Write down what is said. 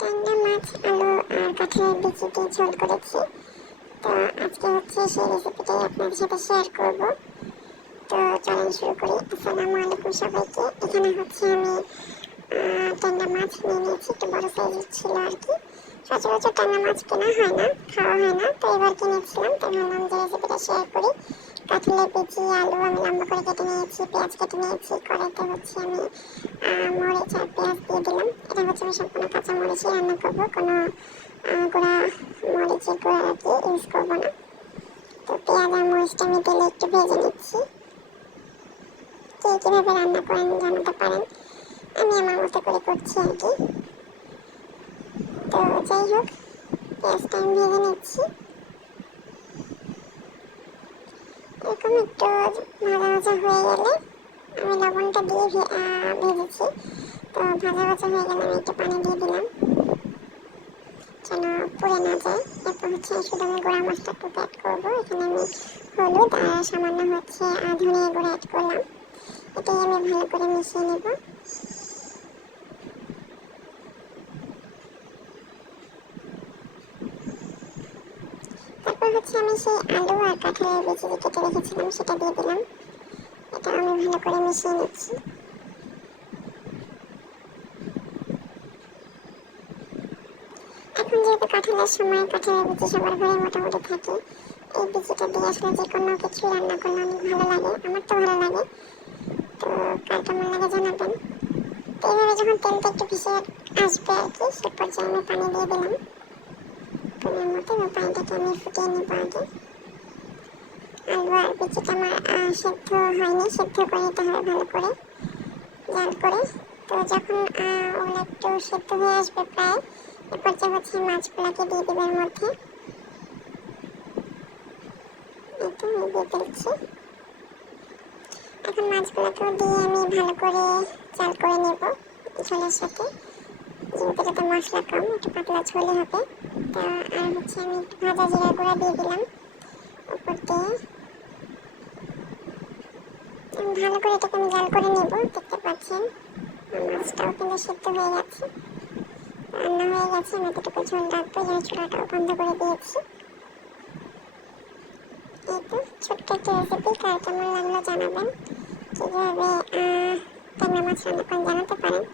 ট্যাংরা মাছ, আলু আর কাঁঠালের বিচি দিয়ে ঝোল করেছি। তো আজকে হচ্ছে সেই রেসিপিটাই আপনাদের সাথে শেয়ার করব। তো চলেন শুরু করি। আসসালামু আলাইকুম সবাইকে। এখানে হচ্ছে আমি ট্যাংরা মাছ নিয়ে নিয়েছি। একটু বড় সাইজের ছিল আর কি। সচরাচর ট্যাংরা মাছ কেনা হয় না, খাওয়া হয় না। তো এবার কিনেছিলাম। তো ভাবলাম যে রেসিপিটা শেয়ার করি। কাঁঠালের বিচি আলু আমি লম্বা করে কেটে নিয়েছি, পেঁয়াজ কেটে নিয়েছি, কড়াইতে হচ্ছে আমি মরিচ আর পেঁয়াজ দিয়ে দিলাম। এটা হচ্ছে আমি সম্পূর্ণ কাঁচা মরিচই রান্না করব, কোনো গুঁড়া মরিচের গুঁড়া আর কি ইউজ করব না। তো পেঁয়াজ আর মরিচটা আমি তেলে একটু ভেজে নিচ্ছি। কে কীভাবে রান্না করেন জানাতে পারেন? আমি আমার মতো করে করছি আর কি। তো যাই হোক, পেঁয়াজটা আমি ভেজে নিচ্ছি। এরকম একটু ভাজা ভাজা হয়ে গেলে আমি লবণটা দিয়ে ভেজেছি। তো ভাজা ভাজা হয়ে গেলে আমি একটু পানি দিয়ে দিলাম। যেন পুড়ে না যায়। এরপর হচ্ছে শুধু আমি গুঁড়া মশলাটুকু অ্যাড করব। এখানে আমি হলুদ আর সামান্য হচ্ছে ধনিয়া গুঁড়ো অ্যাড করলাম। এটাই আমি ভালো করে মিশিয়ে নেব। তারপর হচ্ছে আমি সেই আলু আর কাঁঠালের বিচি যে কেটে রেখেছিলাম, সেটা দিয়ে দিলাম। এটা আমি ভালো করে মিশিয়ে নিচ্ছি। এখন যেহেতু কাঁঠালের সময়, কাঁঠালের বিচি সবার ঘরে মোটামুটি থাকে, এই বিচিটা দিয়ে আসলে যে কোনো কিছু রান্না করলে অনেক ভালো লাগে, আমার তো ভালো লাগে। তো কার কেমন লাগে জানাবেন। তো এইভাবে যখন তেলটা একটু ভেসে আসবে আর কি, সে পর্যায়ে আমি পানি দিয়ে দিলাম। পরিমাণ মতো এবং পানিটাকে আমি ফুটিয়ে নিব আগে আলু আর বিচিটা আমার সেদ্ধ হয়নি সেদ্ধ করে নিতে হবে ভালো করে জাল করে তো যখন ওগুলো একটু সেদ্ধ হয়ে আসবে প্রায় এ পর্যায়ে হচ্ছে মাছগুলোকে দিয়ে দেবে এর মধ্যে আমি দিয়ে দিচ্ছি এখন মাছগুলোকেও দিয়ে আমি ভালো করে চাল করে নেব। ঝোলের সাথে যেহেতু মশলা কম একটু পাতলা ঝোলে হবে। তা আর হচ্ছে আমি ভাজা জিরা গুঁড়া দিয়ে দিলাম উপর দিয়ে ভালো করে এটাকে আমি জাল করে নেব, দেখতে পাচ্ছেন? মাছটাও কিন্তু সেদ্ধ হয়ে গেছে। রান্না হয়ে গেছে, আমি এতটুকু ঝোল রাখব, যেন চুলাটাও বন্ধ করে দিয়েছি। এই তো ছোট্ট একটা রেসিপি কার কেমন লাগল জানাবেন। কীভাবে ট্যাংরা মাছ রান্না করেন জানাতে পারেন।